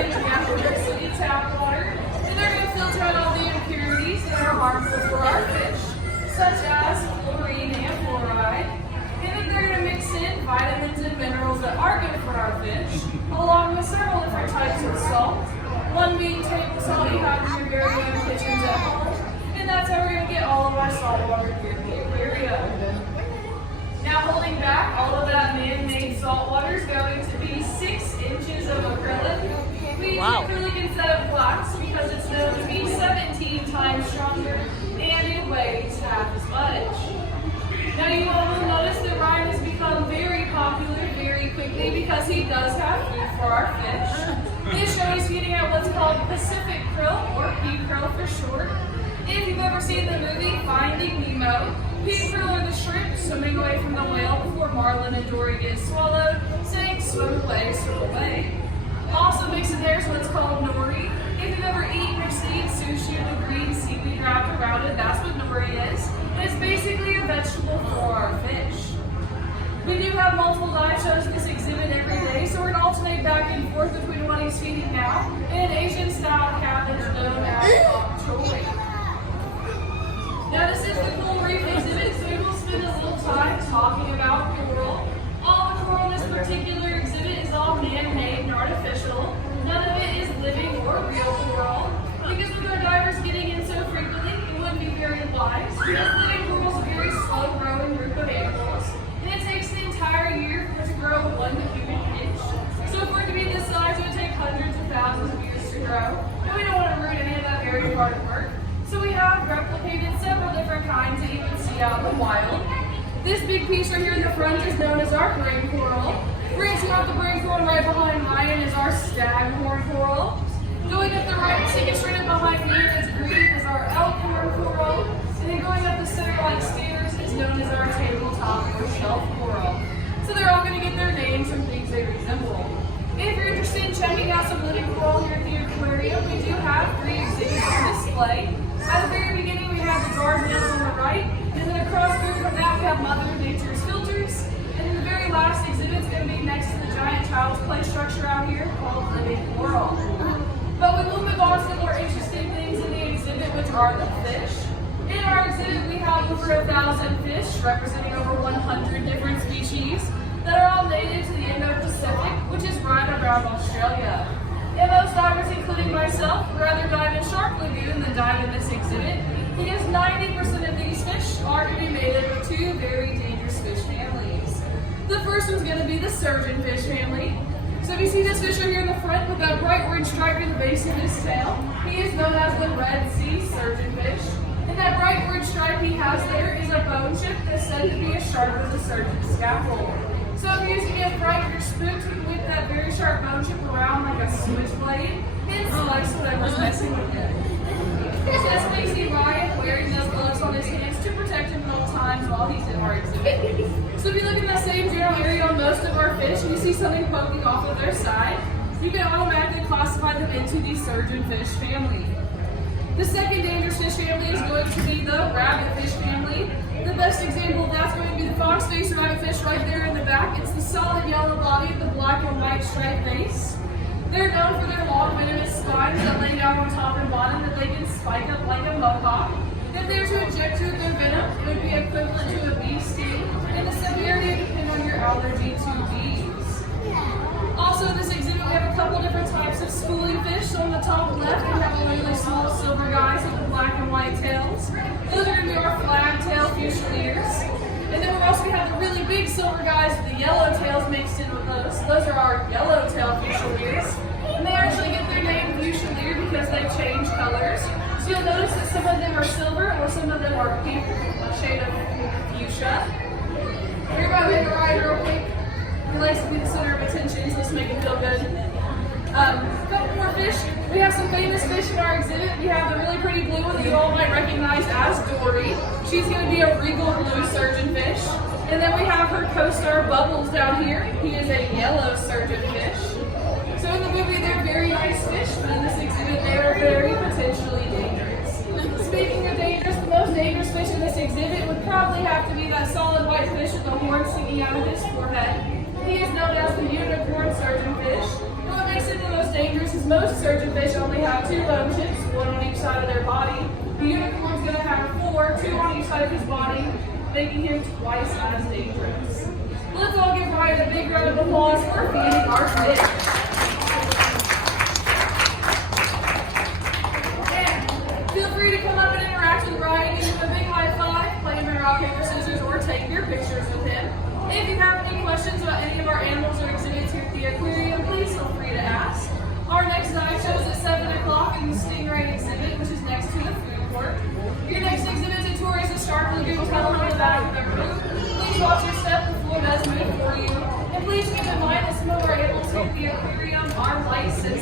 in, we have electricity tap water, and they're going to filter out all the impurities that are harmful for our fish, such as chlorine and fluoride. And then they're going to mix in vitamins and minerals that are good for our fish, along with several different types of salt. One being table salt you have in your very own kitchens at home, and that's how we're going to get all of our salt water here in the aquarium. Now holding back all of that man-made salt water is going to be 6 inches of acrylic. We use acrylic instead of glass because it's known to be 17 times stronger and it weighs half as much. Now you all will notice that Ryan has become very popular very quickly because he does have food for our fish. This show is feeding out what's called Pacific krill, or pea krill for short. If you've ever seen the movie Finding Nemo, pea krill are the shrimp swimming away from the whale before Marlin and Dory get swallowed, saying swim away, swim away. Also mixed in there is what's called nori. If you've ever eaten or seen sushi with green seaweed wrapped around it, that's what nori is. And it's basically a vegetable for our fish. We do have multiple dive shows in this exhibit every day, so we're going to alternate back and forth between what he's feeding now and an Asian-style cabbage known as bok choy. Now this is the coral reef exhibit, so we will spend a little time talking about coral. All the coral in this particular exhibit is all man-made and artificial. None of it is living or real coral. Because with our divers getting in so frequently, it wouldn't be very wise. Because living coral is a very slow-growing group of animals, and it takes the entire year for it to grow 1 cubic inch. So for it to be this size, it would take hundreds of thousands of years to grow. And we don't want to ruin any of that very hard work. So we have replicated several different kinds that you can see out in the wild. This big piece right here in the front is known as our brain coral. Branching off the brain coral right behind Ryan is our staghorn coral. Going up the right, taking straight up behind me, it's green, is our elkhorn coral. And then going up the center like stairs is known as our tabletop or shelf coral. So they're all going to get their names from things they resemble. If you're interested in checking out some living coral here at the aquarium, we do have 3 exhibits on display. At the very beginning, we have the guardrails on the right, and then across through from that, we have Mother Nature's filters. And then the very last exhibit is going to be next to the giant child's play structure out here called Living Coral. But we will move on to the more interesting things in the exhibit, which are the fish. In our exhibit, we have over 1,000 fish, representing over 100 different species, that are all native to the Indo-Pacific, which is right around Australia. And most divers, including myself, would rather dive in Shark Lagoon than dive in this exhibit, because 90% of these fish are going to be made up of 2 very dangerous fish families. The first one's going to be the surgeon fish family. So if you see this fish right here in the front with that bright orange stripe in the base of his tail, he is known as the Red Sea surgeon fish. And that bright orange stripe he has there is a bone chip that's said to be as sharp as a surgeon's scalpel. So if you used to get frightened or spooked, you can whip that very sharp bone chip around like a switchblade and slice whatever's messing with it. So that's why you see Ryan wearing those gloves on his hands to protect him at all times while he's in our exhibit. So if you look in that same general area on most of our fish and you see something poking off of their side, you can automatically classify them into the surgeon fish family. The second dangerous fish family is going to be the rabbit fish family. The best example of that's going to be the fox-faced rabbitfish right there in the back. It's the solid yellow body with the black and white striped face. They're known for their long venomous spines that lay down on top and bottom that they can spike up like a mohawk. If they were to inject you with their venom, it would be equivalent to a bee sting, and the severity would depend on your allergy to bees. Also in this exhibit, we have a couple different types of schooling fish. So on the top left, we have the really small silver guys with the black and white tails. Those are going to be our flag-tail fusiliers. And then we're also going to have the really big silver guys with the yellow tails mixed in with those. Those are our yellow-tail fusiliers. And they actually get their name fusilier because they change colors. So you'll notice that some of them are silver or some of them are pink, a shade of fuchsia. We're about to make a ride real quick. He likes to be the center of attention, so let's make him feel good. A couple more fish. We have some famous fish in our exhibit. We have the really pretty blue one that you all might recognize as Dory. She's going to be a regal blue surgeon fish. And then we have her co-star Bubbles down here. He is a yellow surgeon fish. So in the movie, they're very nice fish, but in this exhibit, they are very potentially dangerous. Speaking of dangerous, the most dangerous fish in this exhibit would probably have to be that solid white fish with the horn sticking out of his forehead. He is known as the unicorn surgeon fish. And what makes him the most dangerous is most surgeonfish only have 2 bone chips, 1 on each side of their body. The unicorn's going to have 4, 2 on each side of his body, making him twice as dangerous. Let's all give Ryan a big round of applause for feeding our fish. And feel free to come up and interact with Ryan, give him a big high five, play him in rock, paper, scissors, or take your pictures with him. If you have any questions about any of our animals or exhibits here at the aquarium, please feel free to ask. Our next dive show is at 7 o'clock in the Stingray exhibit, which is next to the food court. Your next exhibit to tour is the Shark Lagoon tunnel on the back of the room. Please watch your step, the floor does move for you. And please keep in mind that some of our animals here at the aquarium are licensed